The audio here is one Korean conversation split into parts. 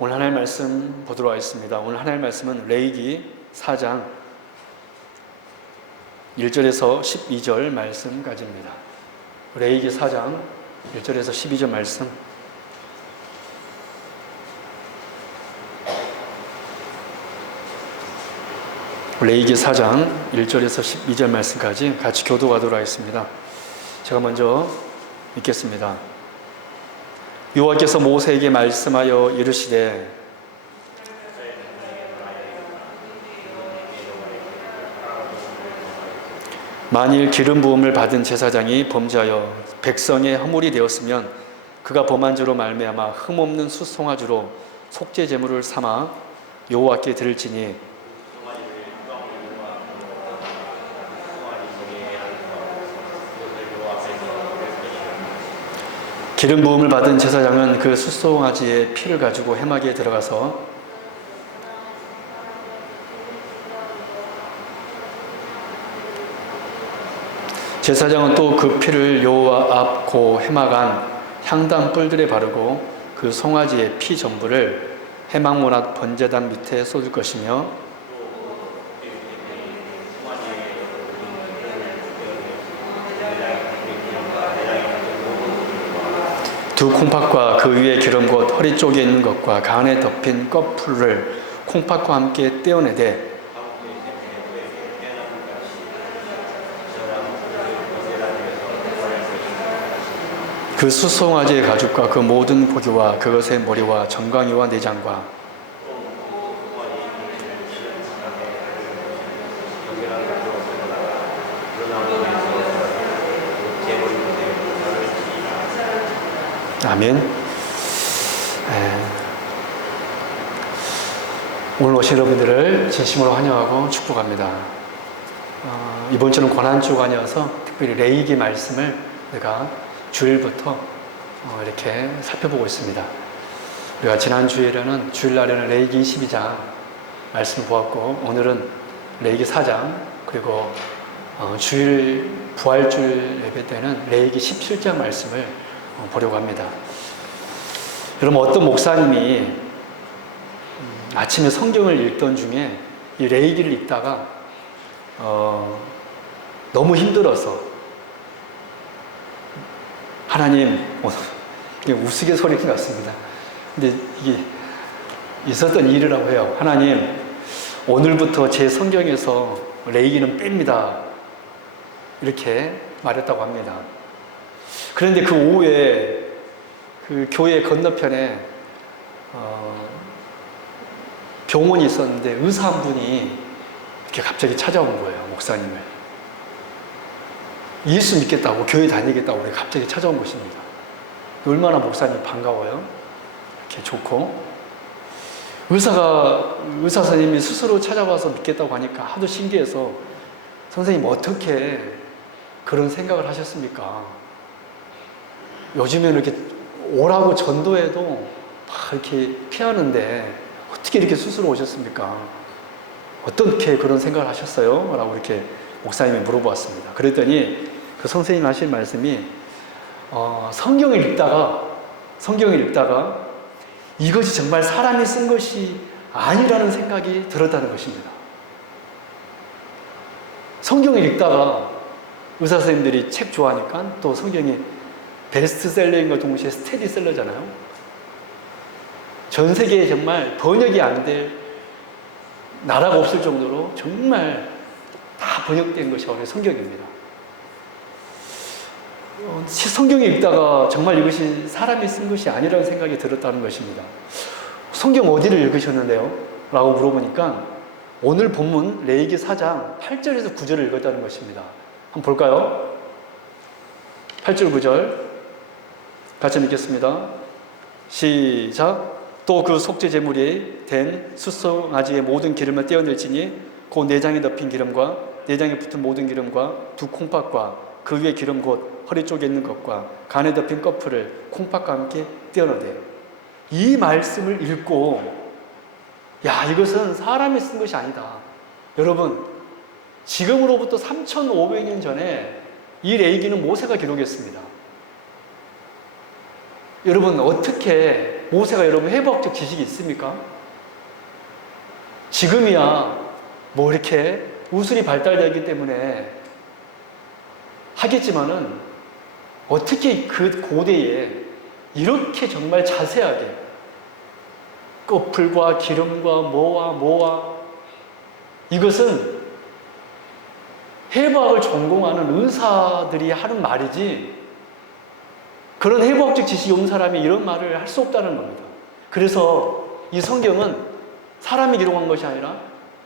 오늘 하나님의 말씀 보도록 하겠습니다. 오늘 하나님의 말씀은 레위기 4장 1절에서 12절 말씀까지입니다. 레위기 4장 1절에서 12절 말씀. 레위기 4장 1절에서 12절 말씀까지 같이 교도하도록 하겠습니다. 제가 먼저 읽겠습니다. 여호와께서 모세에게 말씀하여 이르시되 만일 기름 부음을 받은 제사장이 범죄하여 백성의 허물이 되었으면 그가 범한 죄로 말미암아 흠없는 수송아지로 속죄 제물을 삼아 여호와께 드릴지니 기름 부음을 받은 제사장은 그 수송아지의 피를 가지고 회막에 들어가서 제사장은 또 그 피를 여호와 앞 고 회막 안 향단 뿔들에 바르고 그 송아지의 피 전부를 회막 문 앞 번제단 밑에 쏟을 것이며 두 콩팥과 그 위에 기름 곧 허리 쪽에 있는 것과 간에 덮인 껍풀을 콩팥과 함께 떼어내되 그 수송아지의 가죽과 그 모든 고기와 그것의 머리와 정강이와 내장과 아멘. 오늘 오신 여러분들을 진심으로 환영하고 축복합니다. 이번 주는 고난주가 아니어서 특별히 레위기 말씀을 내가 주일부터 이렇게 살펴보고 있습니다. 우리가 지난 주일에는 주일날에는 레위기 22장 말씀을 보았고 오늘은 레위기 4장 그리고 주일 부활주일 예배 때는 레위기 17장 말씀을 보려고 합니다. 여러분 어떤 목사님이 아침에 성경을 읽던 중에 이 레위기를 읽다가 너무 힘들어서 하나님, 이게 우스갯소리 같습니다. 근데 이게 있었던 일이라고 해요. 하나님, 오늘부터 제 성경에서 레위기는 뺍니다. 이렇게 말했다고 합니다. 그런데 그 오후에 그 교회 건너편에 병원이 있었는데 의사 한 분이 이렇게 갑자기 찾아온 거예요. 목사님을. 예수 믿겠다고 교회 다니겠다고 우리 갑자기 찾아온 것입니다. 얼마나 목사님 반가워요. 이렇게 좋고 의사 선생님이 스스로 찾아와서 믿겠다고 하니까 하도 신기해서 선생님 어떻게 그런 생각을 하셨습니까? 요즘에는 이렇게 오라고 전도해도 막 이렇게 피하는데 어떻게 이렇게 스스로 오셨습니까? 어떻게 그런 생각을 하셨어요? 라고 이렇게 목사님이 물어보았습니다. 그랬더니 그 선생님 하신 말씀이 성경을 읽다가 이것이 정말 사람이 쓴 것이 아니라는 생각이 들었다는 것입니다. 성경을 읽다가 의사 선생님들이 책 좋아하니까 또 성경이 베스트셀러인 것 동시에 스테디셀러잖아요. 전 세계에 정말 번역이 안 될 나라가 없을 정도로 정말 다 번역된 것이 오늘 성경입니다. 성경을 읽다가 정말 이것이 사람이 쓴 것이 아니라는 생각이 들었다는 것입니다. 성경 어디를 읽으셨는데요? 라고 물어보니까 오늘 본문 레위기 4장 8절에서 9절을 읽었다는 것입니다. 한번 볼까요? 8절 9절 같이 읽겠습니다. 시작. 또 그 속죄 제물이 된 수송아지의 모든 기름을 떼어낼지니 그 내장에 덮인 기름과 내장에 붙은 모든 기름과 두 콩팥과 그 위에 기름 곧 허리 쪽에 있는 것과 간에 덮인 껍풀을 콩팥과 함께 떼어내되 이 말씀을 읽고 야 이것은 사람이 쓴 것이 아니다. 여러분 지금으로부터 3,500년 전에 이 레위기는 모세가 기록했습니다. 여러분 어떻게 모세가 여러분 해부학적 지식이 있습니까? 지금이야 뭐 이렇게 우술이 발달되기 때문에 하겠지만은 어떻게 그 고대에 이렇게 정말 자세하게 꺼풀과 기름과 뭐와 이것은 해부학을 전공하는 의사들이 하는 말이지 그런 해부학적 지식이 없는 사람이 이런 말을 할 수 없다는 겁니다. 그래서 이 성경은 사람이 기록한 것이 아니라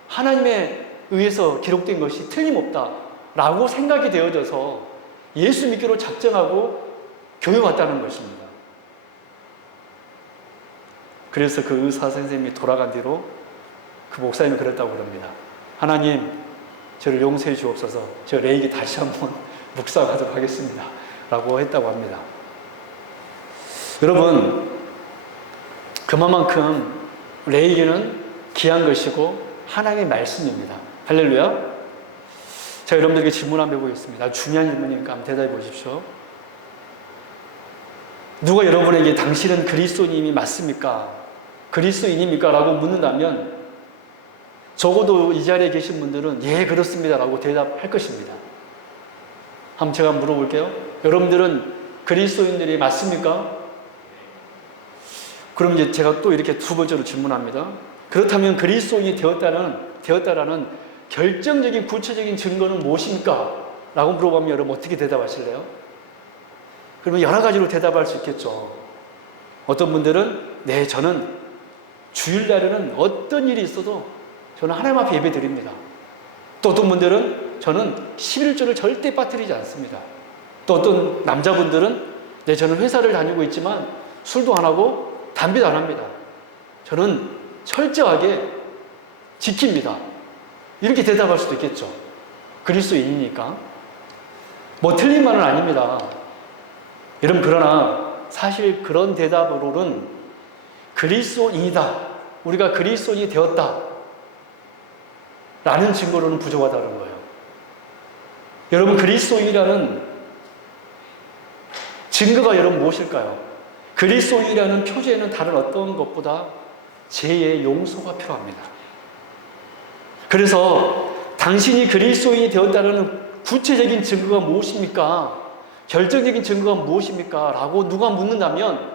하나님에 의해서 기록된 것이 틀림없다라고 생각이 되어져서 예수 믿기로 작정하고 교회 왔다는 것입니다. 그래서 그 의사 선생님이 돌아간 뒤로 그 목사님이 그랬다고 그럽니다. 하나님, 저를 용서해 주옵소서. 저 레이기 다시 한번 묵상하도록 하겠습니다. 라고 했다고 합니다. 여러분, 그만큼 레이기는 귀한 것이고 하나님의 말씀입니다. 할렐루야. 제가 여러분들에게 질문 한번 해보겠습니다. 아주 중요한 질문이니까 한번 대답해 보십시오. 누가 여러분에게 당신은 그리스도인이 맞습니까? 그리스도인입니까? 라고 묻는다면 적어도 이 자리에 계신 분들은 예, 그렇습니다. 라고 대답할 것입니다. 한번 제가 물어볼게요. 여러분들은 그리스도인들이 맞습니까? 그럼 이제 제가 또 이렇게 두 번째로 질문합니다. 그렇다면 그리스도인이 되었다라는 결정적인 구체적인 증거는 무엇입니까? 라고 물어보면 여러분 어떻게 대답하실래요? 그러면 여러 가지로 대답할 수 있겠죠. 어떤 분들은 네, 저는 주일날에는 어떤 일이 있어도 저는 하나님 앞에 예배 드립니다. 또 어떤 분들은 저는 11조를 절대 빠뜨리지 않습니다. 또 어떤 남자분들은 네, 저는 회사를 다니고 있지만 술도 안 하고 담배도 안 합니다. 저는 철저하게 지킵니다. 이렇게 대답할 수도 있겠죠. 그리스도인이니까. 뭐 틀린 말은 아닙니다. 여러분, 그러나 사실 그런 대답으로는 그리스도인이다, 우리가 그리스도인이 되었다 라는 증거로는 부족하다는 거예요. 여러분, 그리스도인이라는 증거가 여러분 무엇일까요? 그리스도인이라는 표제는 다른 어떤 것보다 죄의 용서가 필요합니다. 그래서 당신이 그리스도인이 되었다는 구체적인 증거가 무엇입니까? 결정적인 증거가 무엇입니까? 라고 누가 묻는다면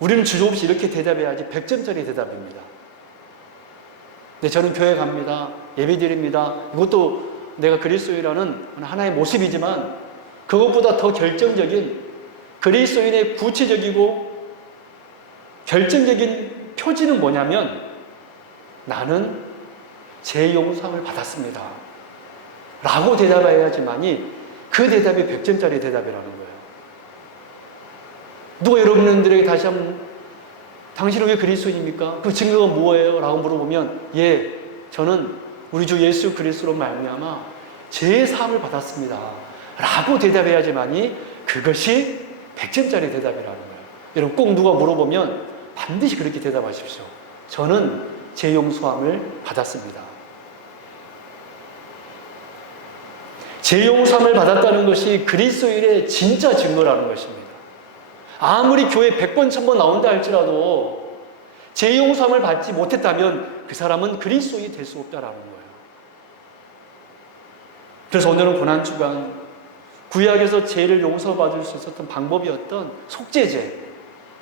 우리는 주저없이 이렇게 대답해야지 100점짜리 대답입니다. 네, 저는 교회 갑니다. 예배 드립니다. 이것도 내가 그리스도인이라는 하나의 모습이지만 그것보다 더 결정적인 그리스도인의 구체적이고 결정적인 표지는 뭐냐면 나는 죄 용서함을 받았습니다. 라고 대답해야지만이 그 대답이 100점짜리 대답이라는 거예요. 누가 여러분들에게 다시 한번 당신은 왜 그리스도인입니까? 그 증거가 뭐예요? 라고 물어보면 예, 저는 우리 주 예수 그리스도로 말미암아 죄의 사함을 받았습니다. 라고 대답해야지만이 그것이 100점짜리 대답이라는 거예요. 여러분, 꼭 누가 물어보면 반드시 그렇게 대답하십시오. 저는 죄 용서함을 받았습니다. 죄 용서함을 받았다는 것이 그리스도인의 진짜 증거라는 것입니다. 아무리 교회 100번, 1000번 나온다 할지라도 죄 용서함을 받지 못했다면 그 사람은 그리스도인이 될 수 없다라는 거예요. 그래서 오늘은 고난주간 구약에서 죄를 용서받을 수 있었던 방법이었던 속죄제,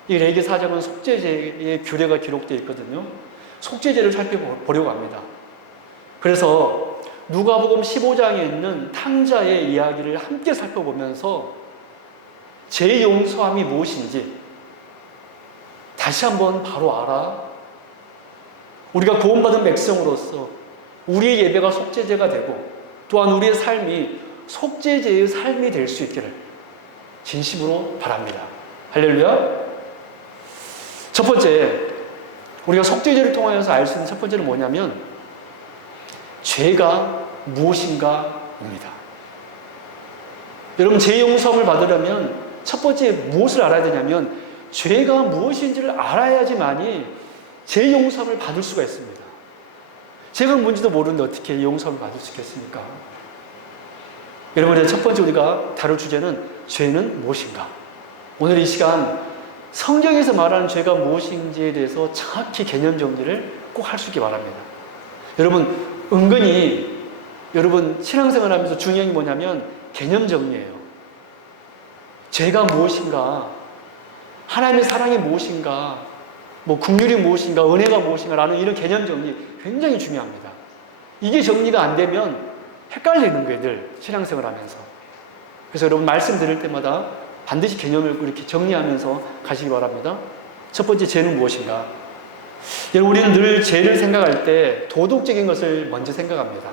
이 레위기 4장은 속죄제의 규례가 기록되어 있거든요. 속죄제를 살펴보려고 합니다. 그래서 누가복음 15장에 있는 탕자의 이야기를 함께 살펴보면서 죄 용서함이 무엇인지 다시 한번 바로 알아 우리가 구원받은 백성으로서 우리의 예배가 속죄제가 되고 또한 우리의 삶이 속죄제의 삶이 될 수 있기를 진심으로 바랍니다. 할렐루야. 첫 번째, 우리가 속죄제를 통하여서 알 수 있는 첫 번째는 뭐냐면 죄가 무엇인가입니다. 여러분, 죄 용서함을 받으려면 첫 번째 무엇을 알아야 되냐면 죄가 무엇인지를 알아야지만이 죄 용서함을 받을 수가 있습니다. 죄가 뭔지도 모르는데 어떻게 용서함을 받을 수 있겠습니까? 여러분, 첫 번째 우리가 다룰 주제는 죄는 무엇인가? 오늘 이 시간 성경에서 말하는 죄가 무엇인지에 대해서 정확히 개념 정리를 꼭 할 수 있기 바랍니다. 여러분, 은근히 여러분 신앙생활 하면서 중요한 게 뭐냐면 개념 정리예요. 죄가 무엇인가, 하나님의 사랑이 무엇인가, 뭐 긍휼이 무엇인가, 은혜가 무엇인가라는 이런 개념 정리 굉장히 중요합니다. 이게 정리가 안 되면 헷갈리는 거예요, 늘 신앙생활 하면서. 그래서 여러분 말씀 드릴 때마다 반드시 개념을 이렇게 정리하면서 가시기 바랍니다. 첫 번째, 죄는 무엇인가? 여러분, 우리는 늘 죄를 생각할 때 도덕적인 것을 먼저 생각합니다.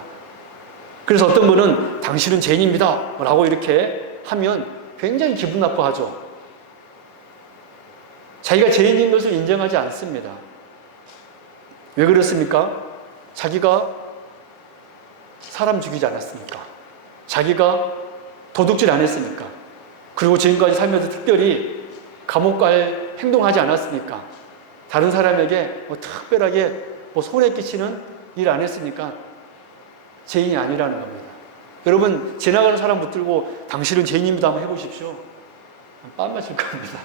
그래서 어떤 분은 당신은 죄인입니다 라고 이렇게 하면 굉장히 기분 나빠하죠. 자기가 죄인인 것을 인정하지 않습니다. 왜 그렇습니까? 자기가 사람 죽이지 않았습니까? 자기가 도둑질 안 했습니까? 그리고 지금까지 살면서 특별히 감옥 갈 행동하지 않았습니까? 다른 사람에게 특별하게 손해 끼치는 일 안 했으니까 죄인이 아니라는 겁니다. 여러분, 지나가는 사람 붙들고 당신은 죄인입니다 한번 해보십시오. 뺨 맞을 겁니다.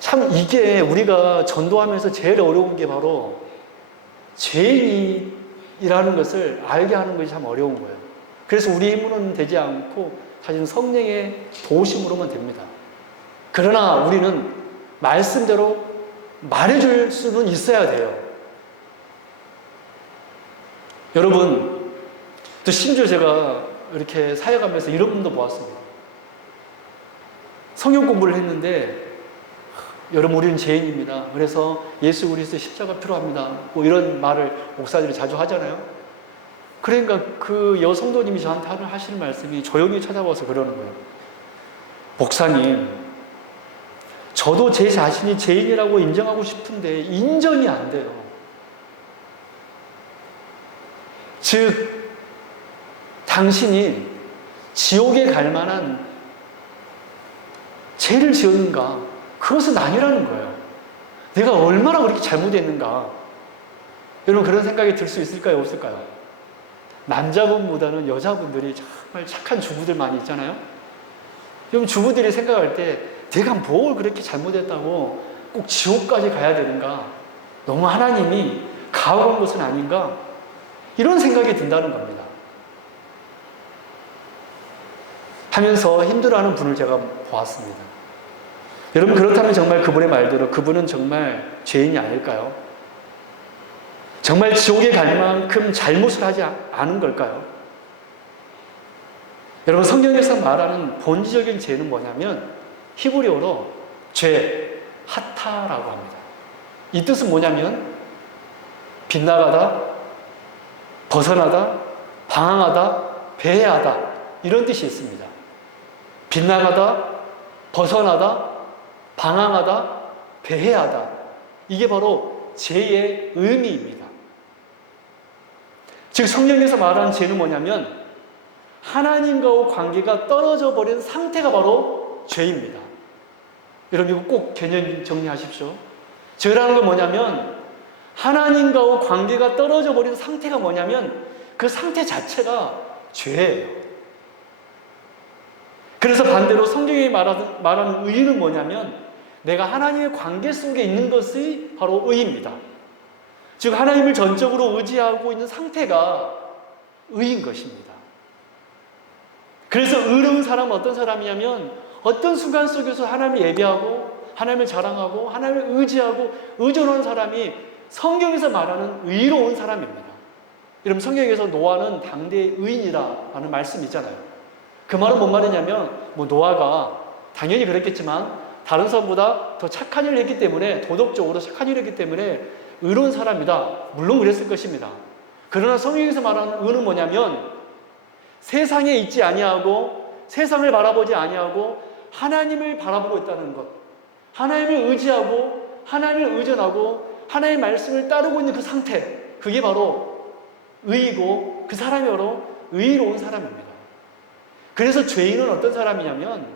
참 이게 우리가 전도하면서 제일 어려운 게 바로 죄인이라는 것을 알게 하는 것이 참 어려운 거예요. 그래서 우리 힘으로는 되지 않고 사실은 성령의 도우심으로만 됩니다. 그러나 우리는 말씀대로 말해줄 수는 있어야 돼요. 여러분, 또 심지어 제가 이렇게 사역하면서 이런 분도 보았습니다. 성경 공부를 했는데 여러분, 우리는 죄인입니다. 그래서 예수 그리스도 십자가 필요합니다. 뭐 이런 말을 목사들이 자주 하잖아요. 그러니까 그 여성도님이 저한테 하시는 말씀이 조용히 찾아와서 그러는 거예요. 목사님, 저도 제 자신이 죄인이라고 인정하고 싶은데 인정이 안 돼요. 즉, 당신이 지옥에 갈 만한 죄를 지었는가? 그것은 아니라는 거예요. 내가 얼마나 그렇게 잘못했는가? 여러분, 그런 생각이 들 수 있을까요? 없을까요? 남자분보다는 여자분들이 정말 착한 주부들 많이 있잖아요? 여러분, 주부들이 생각할 때 내가 뭘 그렇게 잘못했다고 꼭 지옥까지 가야 되는가? 너무 하나님이 가혹한 것은 아닌가? 이런 생각이 든다는 겁니다. 하면서 힘들어하는 분을 제가 보았습니다. 여러분, 그렇다면 정말 그분의 말대로 그분은 정말 죄인이 아닐까요? 정말 지옥에 갈 만큼 잘못을 하지 않은 걸까요? 여러분, 성경에서 말하는 본질적인 죄는 뭐냐면 히브리어로 죄, 하타라고 합니다. 이 뜻은 뭐냐면 빗나가다, 벗어나다, 방황하다, 배회하다 이런 뜻이 있습니다. 빗나가다, 벗어나다, 방황하다, 배회하다. 이게 바로 죄의 의미입니다. 즉, 성경에서 말하는 죄는 뭐냐면 하나님과의 관계가 떨어져 버린 상태가 바로 죄입니다. 여러분, 이거 꼭 개념 정리하십시오. 죄라는 건 뭐냐면 하나님과의 관계가 떨어져 버린 상태가 뭐냐면 그 상태 자체가 죄예요. 그래서 반대로 성경이 말하는 의는 뭐냐면 내가 하나님의 관계 속에 있는 것이 바로 의입니다. 즉, 하나님을 전적으로 의지하고 있는 상태가 의인 것입니다. 그래서 의로운 사람은 어떤 사람이냐면 어떤 순간 속에서 하나님을 예배하고 하나님을 자랑하고 하나님을 의지하고 의존하는 사람이 성경에서 말하는 의로운 사람입니다. 여러분, 성경에서 노아는 당대의 의인이라는 말씀이 있잖아요. 그 말은 뭔 말이냐면 노아가 당연히 그랬겠지만 다른 사람보다 더 착한 일을 했기 때문에, 도덕적으로 착한 일을 했기 때문에 의로운 사람이다. 물론 그랬을 것입니다. 그러나 성경에서 말하는 의는 뭐냐면 세상에 있지 아니하고 세상을 바라보지 아니하고 하나님을 바라보고 있다는 것, 하나님을 의지하고 하나님을 의존하고 하나님의 말씀을 따르고 있는 그 상태, 그게 바로 의이고 그 사람이 바로 의로운 사람입니다. 그래서 죄인은 어떤 사람이냐면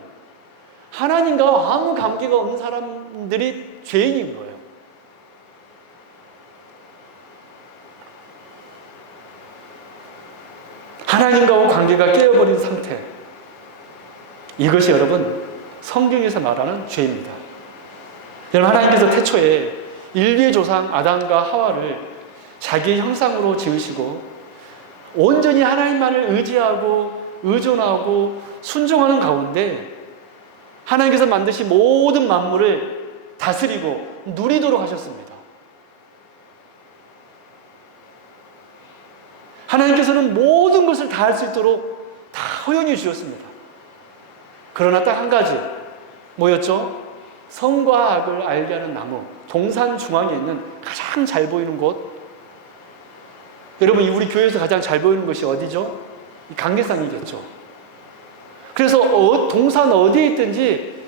하나님과 아무 관계가 없는 사람들이 죄인인 거예요. 하나님과의 관계가 깨어버린 상태, 이것이 여러분 성경에서 말하는 죄입니다. 여러분, 하나님께서 태초에 인류의 조상 아담과 하와를 자기의 형상으로 지으시고 온전히 하나님만을 의지하고 의존하고 순종하는 가운데 하나님께서 만드신 모든 만물을 다스리고 누리도록 하셨습니다. 하나님께서는 모든 것을 다 할 수 있도록 다 허용해 주셨습니다. 그러나 딱 한 가지, 뭐였죠? 선과 악을 알게 하는 나무, 동산 중앙에 있는 가장 잘 보이는 곳. 여러분, 우리 교회에서 가장 잘 보이는 것이 어디죠? 강계상이겠죠. 그래서 동산 어디에 있든지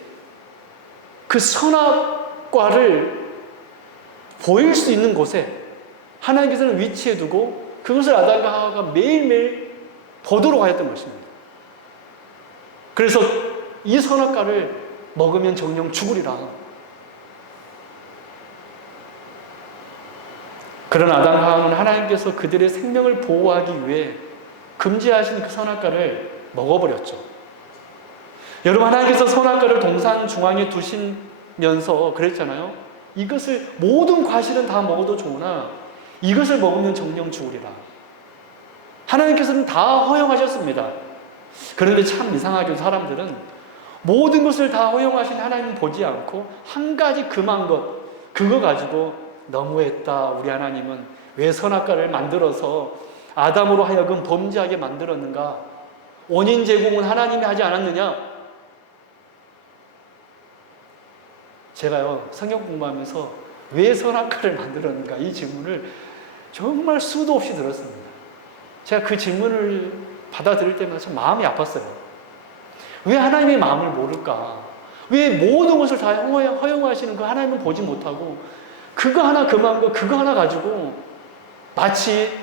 그 선악과를 보일 수 있는 곳에 하나님께서는 위치해 두고 그것을 아담과 하와가 매일매일 보도록 하였던 것입니다. 그래서 이 선악과를 먹으면 정녕 죽으리라. 그런 아담과 하와는 하나님께서 그들의 생명을 보호하기 위해 금지하신 그 선악과를 먹어버렸죠. 여러분, 하나님께서 선악과를 동산 중앙에 두시면서 그랬잖아요. 이것을 모든 과실은 다 먹어도 좋으나 이것을 먹으면 정녕 죽으리라. 하나님께서는 다 허용하셨습니다. 그런데 참 이상하게 사람들은 모든 것을 다 허용하신 하나님을 보지 않고 한 가지 금한 것, 그거 가지고 너무했다. 우리 하나님은 왜 선악과를 만들어서 아담으로 하여금 범죄하게 만들었는가? 원인 제공은 하나님이 하지 않았느냐? 제가요, 성경 공부하면서 왜 선악과를 만들었는가? 이 질문을 정말 수도 없이 들었습니다. 제가 그 질문을 받아들일 때마다 참 마음이 아팠어요. 왜 하나님의 마음을 모를까? 왜 모든 것을 다 허용하시는 그 하나님을 보지 못하고 그거 하나 금한 거, 그거 하나 가지고 마치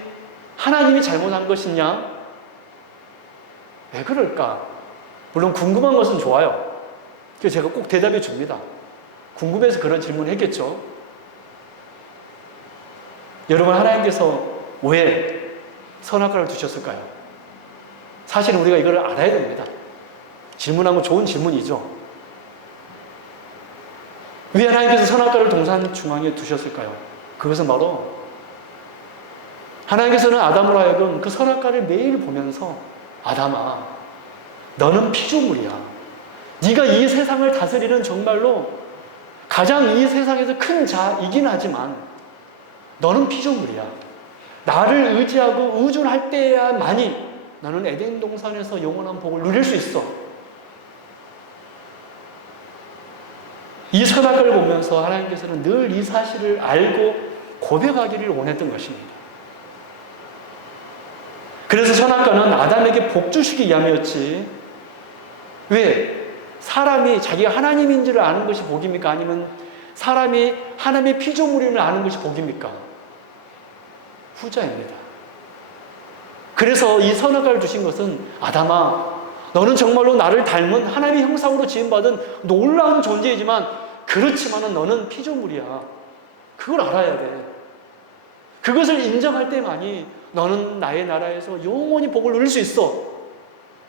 하나님이 잘못한 것이냐? 왜 그럴까? 물론 궁금한 것은 좋아요. 그래서 제가 꼭 대답해 줍니다. 궁금해서 그런 질문을 했겠죠. 여러분, 하나님께서 왜 선악과를 두셨을까요? 사실은 우리가 이걸 알아야 됩니다. 질문한 건 좋은 질문이죠. 왜 하나님께서 선악과를 동산 중앙에 두셨을까요? 그것은 바로 하나님께서는 아담으로 하여금 그 선악과를 매일 보면서 아담아, 너는 피조물이야. 네가 이 세상을 다스리는 정말로 가장 이 세상에서 큰 자이긴 하지만 너는 피조물이야. 나를 의지하고 의존할 때야만이 너는 에덴 동산에서 영원한 복을 누릴 수 있어. 이 선악과를 보면서 하나님께서는 늘 이 사실을 알고 고백하기를 원했던 것입니다. 그래서 선악과는 아담에게 복 주시기 위함이었지. 왜? 사람이 자기가 하나님인지를 아는 것이 복입니까? 아니면 사람이 하나님의 피조물임을 아는 것이 복입니까? 후자입니다. 그래서 이 선악과를 주신 것은 아담아, 너는 정말로 나를 닮은 하나님의 형상으로 지음받은 놀라운 존재이지만 그렇지만은 너는 피조물이야. 그걸 알아야 돼. 그것을 인정할 때만이 너는 나의 나라에서 영원히 복을 누릴 수 있어.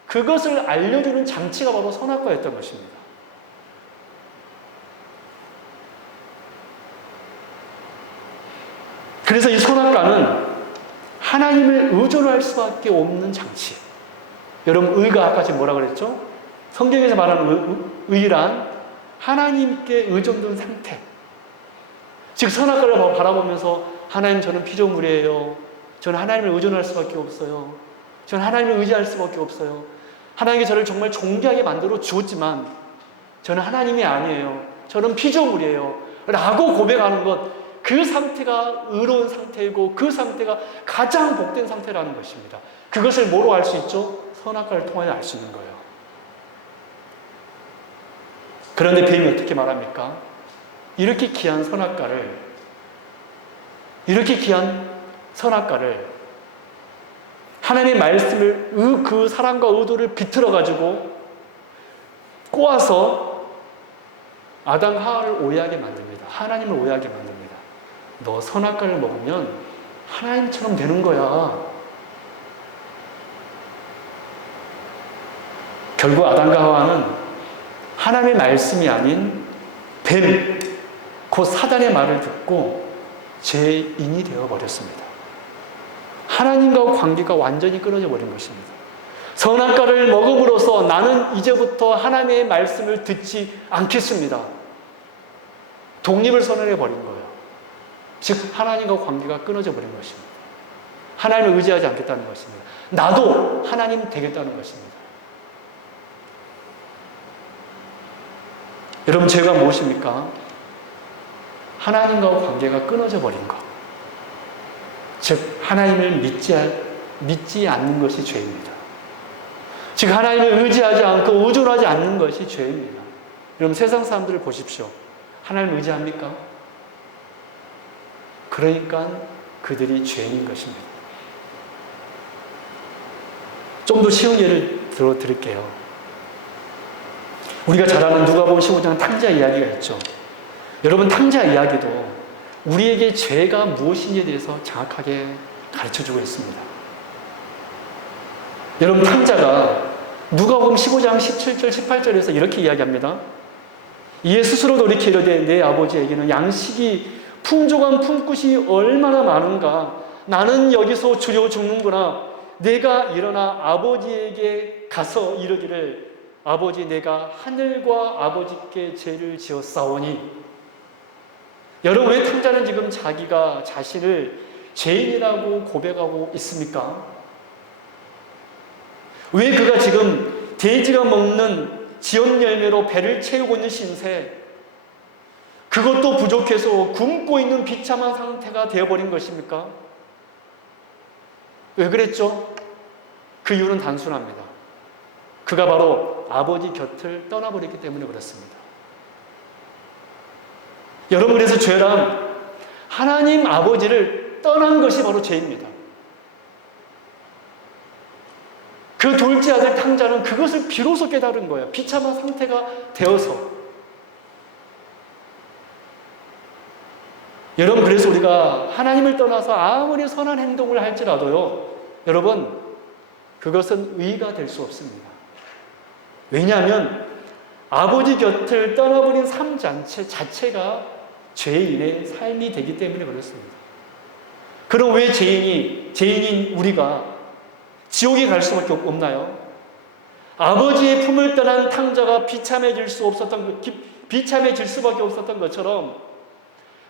그것을 알려주는 장치가 바로 선악과였던 것입니다. 그래서 이 선악과는 하나님을 의존할 수밖에 없는 장치. 여러분, 의가 아까 지금 뭐라 그랬죠? 성경에서 말하는 의란 하나님께 의존된 상태. 즉 선악과를 바라보면서 하나님, 저는 피조물이에요. 저는 하나님을 의존할 수밖에 없어요. 저는 하나님을 의지할 수밖에 없어요. 하나님이 저를 정말 존귀하게 만들어 주었지만 저는 하나님이 아니에요. 저는 피조물이에요. 라고 고백하는 것, 그 상태가 의로운 상태이고 그 상태가 가장 복된 상태라는 것입니다. 그것을 뭐로 알 수 있죠? 선악과를 통하여 알 수 있는 거예요. 그런데 뱀이 어떻게 말합니까? 이렇게 귀한 선악과를, 이렇게 귀한 선악과를 하나님의 말씀을 그 사랑과 의도를 비틀어가지고 꼬아서 아담 하와를 오해하게 만듭니다. 하나님을 오해하게 만듭니다. 너 선악과를 먹으면 하나님처럼 되는 거야. 결국 아담과 하와는 하나님의 말씀이 아닌 뱀, 그 사단의 말을 듣고 죄인이 되어버렸습니다. 하나님과 관계가 완전히 끊어져 버린 것입니다. 선악과를 먹음으로써 나는 이제부터 하나님의 말씀을 듣지 않겠습니다. 독립을 선언해 버린 거예요. 즉 하나님과 관계가 끊어져 버린 것입니다. 하나님을 의지하지 않겠다는 것입니다. 나도 하나님 되겠다는 것입니다. 여러분, 죄가 무엇입니까? 하나님과 관계가 끊어져 버린 것. 즉 하나님을 믿지 않는 것이 죄입니다. 즉 하나님을 의지하지 않고 의존하지 않는 것이 죄입니다. 여러분, 세상 사람들을 보십시오. 하나님을 의지합니까? 그러니까 그들이 죄인인 것입니다. 좀 더 쉬운 예를 들어 드릴게요. 우리가 잘 아는 누가복음 15장 탕자 이야기가 있죠. 여러분, 탕자 이야기도 우리에게 죄가 무엇인지에 대해서 정확하게 가르쳐주고 있습니다. 여러분, 탕자가 누가복음 15장 17절 18절에서 이렇게 이야기합니다. 이에 스스로 돌이켜 이르되 내 아버지에게는 양식이 풍족한 품굿이 얼마나 많은가. 나는 여기서 주려 죽는구나. 내가 일어나 아버지에게 가서 이르기를 아버지, 내가 하늘과 아버지께 죄를 지었사오니. 여러분, 왜 탕자는 지금 자기가 자신을 죄인이라고 고백하고 있습니까? 왜 그가 지금 돼지가 먹는 지온 열매로 배를 채우고 있는 신세, 그것도 부족해서 굶고 있는 비참한 상태가 되어버린 것입니까? 왜 그랬죠? 그 이유는 단순합니다. 그가 바로 아버지 곁을 떠나버렸기 때문에 그렇습니다. 여러분, 그래서 죄란 하나님 아버지를 떠난 것이 바로 죄입니다. 그 둘째 아들 탕자는 그것을 비로소 깨달은 거예요. 비참한 상태가 되어서. 여러분, 그래서 우리가 하나님을 떠나서 아무리 선한 행동을 할지라도요, 여러분, 그것은 의가 될 수 없습니다. 왜냐하면 아버지 곁을 떠나버린 삶 자체가 죄인의 삶이 되기 때문에 그렇습니다. 그럼 왜 죄인인 우리가 지옥에 갈 수밖에 없나요? 아버지의 품을 떠난 탕자가 비참해질 수밖에 없었던 것처럼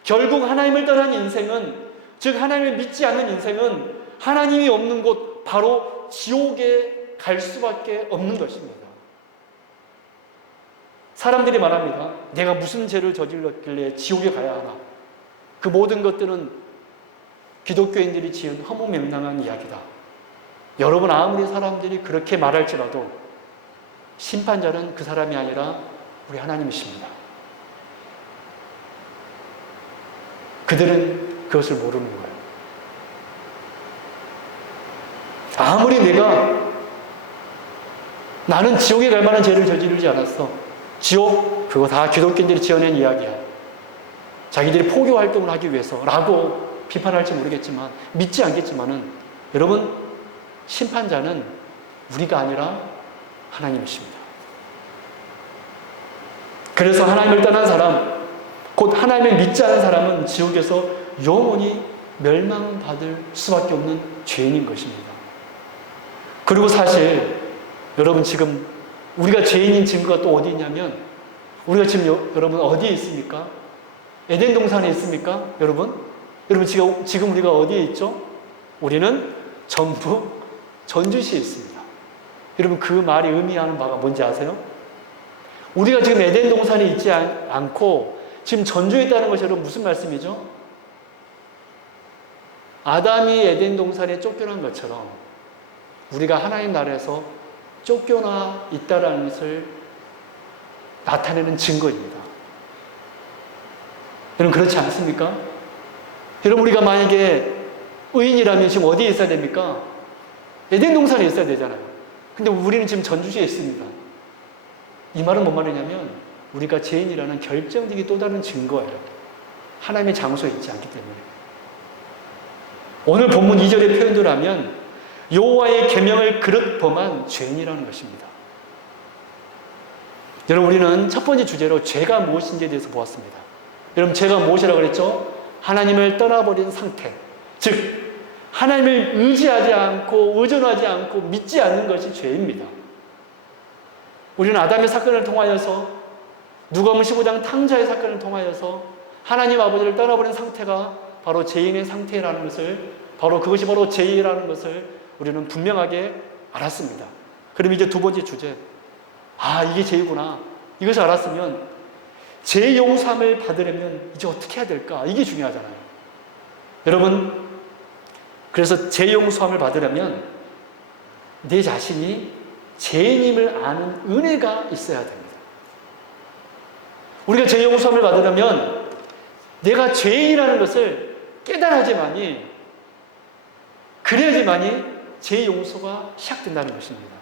결국 하나님을 떠난 인생은, 즉 하나님을 믿지 않는 인생은 하나님이 없는 곳, 바로 지옥에 갈 수밖에 없는 것입니다. 사람들이 말합니다. 내가 무슨 죄를 저질렀길래 지옥에 가야 하나. 그 모든 것들은 기독교인들이 지은 허무맹랑한 이야기다. 여러분, 아무리 사람들이 그렇게 말할지라도 심판자는 그 사람이 아니라 우리 하나님이십니다. 그들은 그것을 모르는 거예요. 아무리 나는 지옥에 갈 만한 죄를 저지르지 않았어. 지옥, 그거 다 기독교인들이 지어낸 이야기야. 자기들이 포교 활동을 하기 위해서라고 비판할지 모르겠지만, 믿지 않겠지만은, 여러분, 심판자는 우리가 아니라 하나님이십니다. 그래서 하나님을 떠난 사람, 곧 하나님을 믿지 않은 사람은 지옥에서 영원히 멸망받을 수밖에 없는 죄인인 것입니다. 그리고 사실 여러분, 지금 우리가 죄인인 증거가 또 어디 있냐면, 우리가 지금 여러분 어디에 있습니까? 에덴 동산에 있습니까? 여러분 지금 우리가 어디에 있죠? 우리는 전부 전주시에 있습니다. 여러분, 그 말이 의미하는 바가 뭔지 아세요? 우리가 지금 에덴 동산에 있지 않고 지금 전주에 있다는 것이 여러분 무슨 말씀이죠? 아담이 에덴 동산에 쫓겨난 것처럼 우리가 하나님 나라에서 쫓겨나 있다는 것을 나타내는 증거입니다. 여러분, 그렇지 않습니까? 여러분, 우리가 만약에 의인이라면 지금 어디에 있어야 됩니까? 에덴 동산에 있어야 되잖아요. 근데 우리는 지금 전주시에 있습니다. 이 말은 뭔 말이냐면 우리가 죄인이라는 결정적인 또 다른 증거예요. 하나님의 장소에 있지 않기 때문에. 오늘 본문 2절의 표현대로 하면 여호와의 계명을 그릇 범한 죄인이라는 것입니다. 여러분, 우리는 첫 번째 주제로 죄가 무엇인지에 대해서 보았습니다. 여러분, 죄가 무엇이라고 그랬죠? 하나님을 떠나버린 상태. 즉, 하나님을 의지하지 않고 의존하지 않고 믿지 않는 것이 죄입니다. 우리는 아담의 사건을 통하여서, 누가복음 15장 탕자의 사건을 통하여서 하나님 아버지를 떠나버린 상태가 바로 죄인의 상태라는 것을, 바로 그것이 바로 죄라는 것을 우리는 분명하게 알았습니다. 그럼 이제 두 번째 주제, 이게 죄구나. 이것을 알았으면 죄 용서함을 받으려면 이제 어떻게 해야 될까? 이게 중요하잖아요. 여러분, 그래서 죄 용서함을 받으려면 내 자신이 죄인임을 아는 은혜가 있어야 됩니다. 우리가 죄 용서함을 받으려면 내가 죄인이라는 것을 깨달아야지만이, 그래야지만이 죄 용서가 시작된다는 것입니다.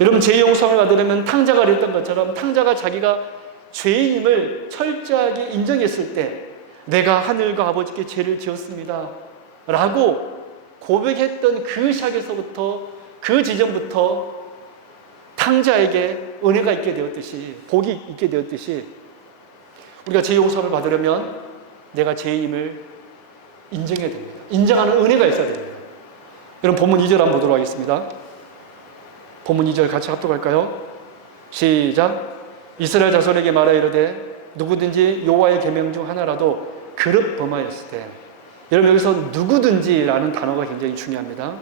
여러분, 죄 용서함을 받으려면 탕자가 그랬던 것처럼 탕자가 자기가 죄인임을 철저하게 인정했을 때, 내가 하늘과 아버지께 죄를 지었습니다 라고 고백했던 그 시작에서부터, 그 지점부터 탕자에게 은혜가 있게 되었듯이, 복이 있게 되었듯이, 우리가 죄 용서를 받으려면 내가 죄인임을 인정해야 됩니다. 인정하는 은혜가 있어야 됩니다. 여러분, 본문 2절 한번 보도록 하겠습니다. 본문 2절 같이 합독할까요? 시작. 이스라엘 자손에게 말하 이르되 누구든지 여호와의 계명 중 하나라도 그릇 범하였을 때, 여러분, 여기서 누구든지라는 단어가 굉장히 중요합니다.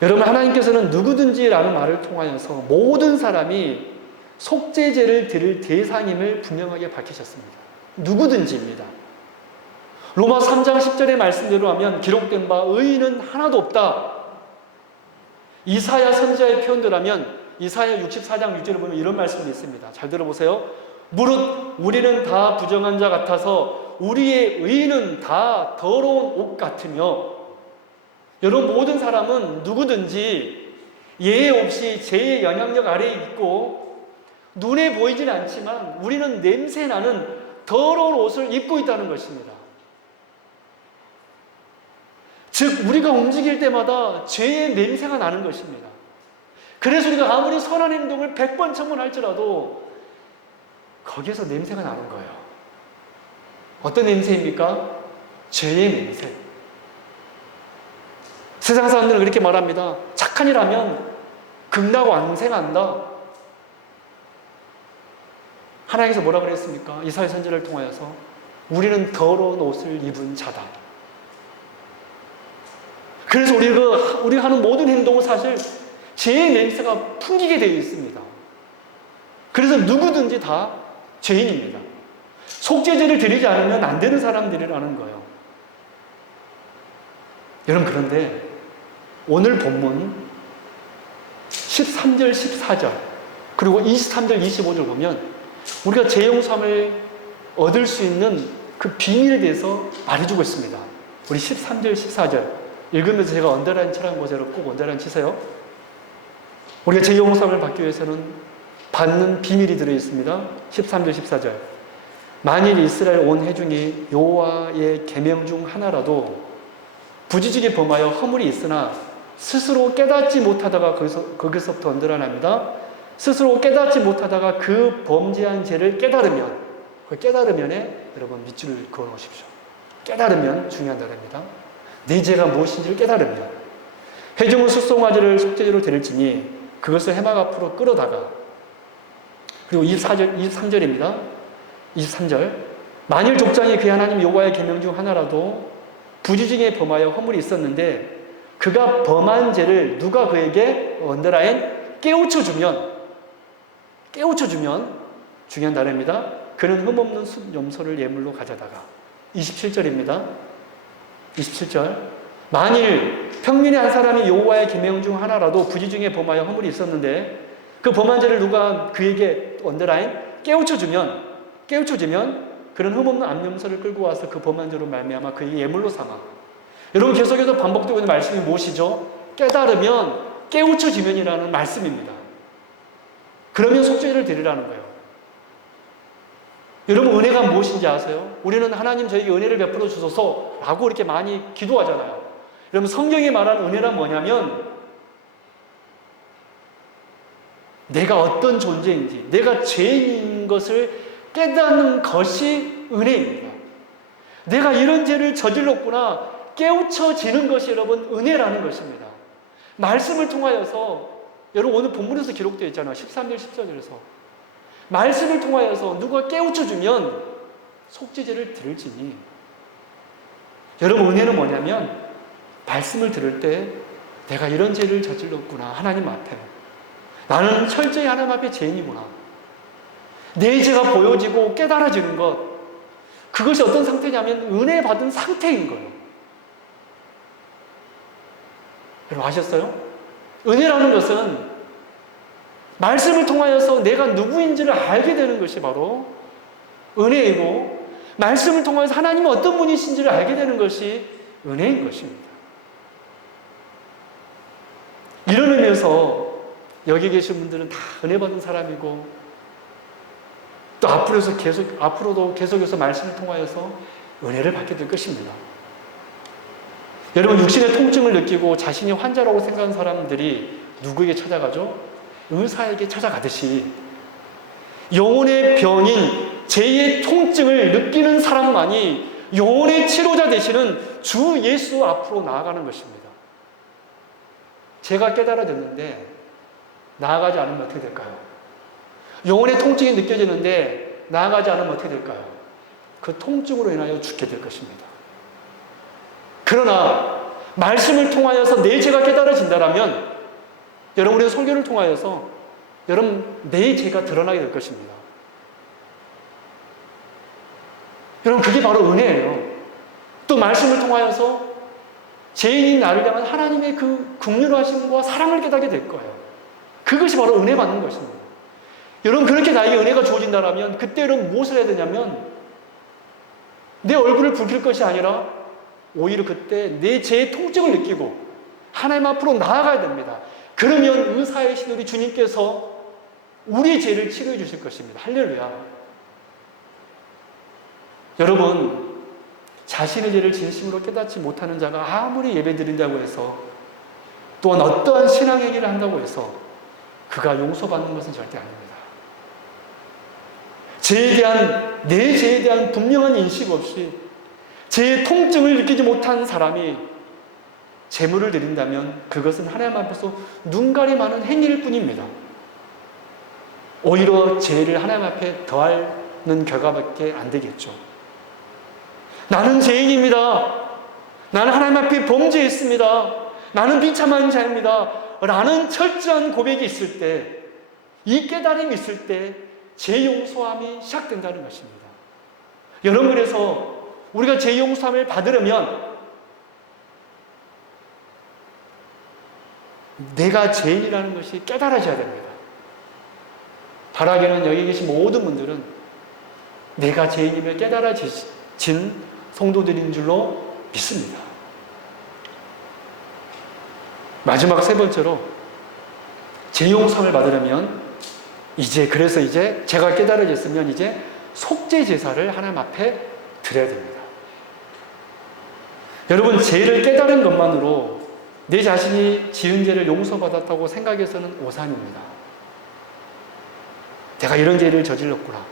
여러분, 하나님께서는 누구든지라는 말을 통하여서 모든 사람이 속죄제를 드릴 대상임을 분명하게 밝히셨습니다. 누구든지입니다. 로마 3장 10절의 말씀대로 하면 기록된 바 의인은 하나도 없다. 이사야 선지자의 표현대로 하면 이사야 64장 6절을 보면 이런 말씀이 있습니다. 잘 들어보세요. 무릇 우리는 다 부정한 자 같아서 우리의 의인은 다 더러운 옷 같으며, 여러분, 모든 사람은 누구든지 예외 없이 죄의 영향력 아래에 있고 눈에 보이지는 않지만 우리는 냄새나는 더러운 옷을 입고 있다는 것입니다. 즉, 우리가 움직일 때마다 죄의 냄새가 나는 것입니다. 그래서 우리가 아무리 선한 행동을 100번 청문할지라도 거기에서 냄새가 나는 거예요. 어떤 냄새입니까? 죄의 냄새. 세상 사람들은 그렇게 말합니다. 착한 일 하면 극나고 안생한다. 하나님께서 뭐라 그랬습니까? 이사야 선지자를 통하여서 우리는 더러운 옷을 입은 자다. 그래서 우리가 하는 모든 행동은 사실 죄의 냄새가 풍기게 되어 있습니다. 그래서 누구든지 다 죄인입니다. 속죄제를 드리지 않으면 안 되는 사람들이라는 거예요. 여러분, 그런데 오늘 본문 13절, 14절 그리고 23절, 25절 보면 우리가 죄 용서함을 얻을 수 있는 그 비밀에 대해서 말해주고 있습니다. 우리 13절, 14절 읽으면서 제가 언더라인 칠한 곳으로 꼭 언더라인 치세요. 우리가 죄 용서함을 받기 위해서는 받는 비밀이 들어있습니다. 13절, 14절. 만일 이스라엘 온 회중이 여호와의 계명 중 하나라도 부지중에 범하여 허물이 있으나 스스로 깨닫지 못하다가, 거기서부터 언더라인합니다. 스스로 깨닫지 못하다가 그 범죄한 죄를 깨달으면, 그 깨달으면에 여러분 밑줄을 그어 놓으십시오. 깨달으면 중요한 단어입니다. 내 죄가 무엇인지를 깨달으면 회중은 숫송아지를 속죄제로 드릴지니 그것을 해막 앞으로 끌어다가, 그리고 23절입니다. 23절. 만일 족장이 그 하나님 여호와의 계명 중 하나라도 부지중에 범하여 허물이 있었는데 그가 범한 죄를 누가 그에게 언더라인 깨우쳐주면 중요한 단어입니다. 그는 흠없는 숫 염소를 예물로 가져다가. 27절입니다. 27절. 만일 평민의 한 사람이 여호와의 계명 중 하나라도 부지중에 범하여 허물이 있었는데 그 범한 죄를 누가 그에게 언더라인 깨우쳐주면 그런 흠없는 암염소를 끌고 와서 그 범한 죄로 말미암아 그에게 예물로 삼아. 여러분, 계속해서 반복되고 있는 말씀이 무엇이죠? 깨달으면 깨우쳐지면이라는 말씀입니다. 그러면 속죄를 드리라는 거예요. 여러분, 은혜가 무엇인지 아세요? 우리는 하나님 저에게 은혜를 베풀어 주소서 라고 이렇게 많이 기도하잖아요. 여러분, 성경이 말하는 은혜란 뭐냐면 내가 어떤 존재인지, 내가 죄인인 것을 깨닫는 것이 은혜입니다. 내가 이런 죄를 저질렀구나 깨우쳐지는 것이 여러분 은혜라는 것입니다. 말씀을 통하여서, 여러분 오늘 본문에서 기록되어 있잖아요. 13절 14절에서 말씀을 통하여서 누가 깨우쳐주면 속죄제를 드릴지니. 여러분 은혜는 뭐냐면 말씀을 들을 때 내가 이런 죄를 저질렀구나, 하나님 앞에 나는 철저히 하나님 앞에 죄인이구나, 내 죄가 보여지고 깨달아지는 것, 그것이 어떤 상태냐면 은혜 받은 상태인 거예요. 여러분 아셨어요? 은혜라는 것은 말씀을 통하여서 내가 누구인지를 알게 되는 것이 바로 은혜이고, 말씀을 통하여서 하나님은 어떤 분이신지를 알게 되는 것이 은혜인 것입니다. 이런 의미에서 여기 계신 분들은 다 은혜 받은 사람이고, 또 앞으로도 계속해서 말씀을 통하여서 은혜를 받게 될 것입니다. 여러분 육신의 통증을 느끼고 자신이 환자라고 생각하는 사람들이 누구에게 찾아가죠? 의사에게 찾아가듯이 영혼의 병인 죄의 통증을 느끼는 사람만이 영혼의 치료자 되시는 주 예수 앞으로 나아가는 것입니다. 제가 깨달아졌는데 나아가지 않으면 어떻게 될까요? 영혼의 통증이 느껴지는데 나아가지 않으면 어떻게 될까요? 그 통증으로 인하여 죽게 될 것입니다. 그러나 말씀을 통하여서 내 죄가 깨달아진다면 여러분의 설교를 통하여서 여러분 내 죄가 드러나게 될 것입니다. 여러분 그게 바로 은혜예요. 또 말씀을 통하여서 죄인인 나를 향한 하나님의 그 긍휼하심과 사랑을 깨닫게 될 거예요. 그것이 바로 은혜 받는 것입니다. 여러분 그렇게 나에게 은혜가 주어진다면 그때 여러분 무엇을 해야 되냐면 내 얼굴을 붉힐 것이 아니라 오히려 그때 내 죄의 통증을 느끼고 하나님 앞으로 나아가야 됩니다. 그러면 의사이신 우리 주님께서 우리의 죄를 치료해 주실 것입니다. 할렐루야. 여러분 자신의 죄를 진심으로 깨닫지 못하는 자가 아무리 예배드린다고 해서 또한 어떠한 신앙행위를 한다고 해서 그가 용서받는 것은 절대 아닙니다. 내 죄에 대한 분명한 인식 없이 죄의 통증을 느끼지 못한 사람이 제물을 드린다면 그것은 하나님 앞에서 눈가림하는 행위일 뿐입니다. 오히려 죄를 하나님 앞에 더하는 결과밖에 안 되겠죠. 나는 죄인입니다. 나는 하나님 앞에 범죄했습니다. 나는 비참한 자입니다. 라는 철저한 고백이 있을 때, 이 깨달음이 있을 때 죄 용서함이 시작된다는 것입니다. 여러분 그래서 우리가 죄 용서함을 받으려면 내가 죄인이라는 것이 깨달아져야 됩니다. 바라기는 여기 계신 모든 분들은 내가 죄인임을 깨달아진 성도들인 줄로 믿습니다. 마지막 세 번째로 죄 용서함을 받으려면 그래서 제가 깨달아졌으면 이제 속죄 제사를 하나님 앞에 드려야 됩니다. 여러분 죄를 깨달은 것만으로 내 자신이 지은 죄를 용서받았다고 생각해서는 오산입니다. 내가 이런 죄를 저질렀구나.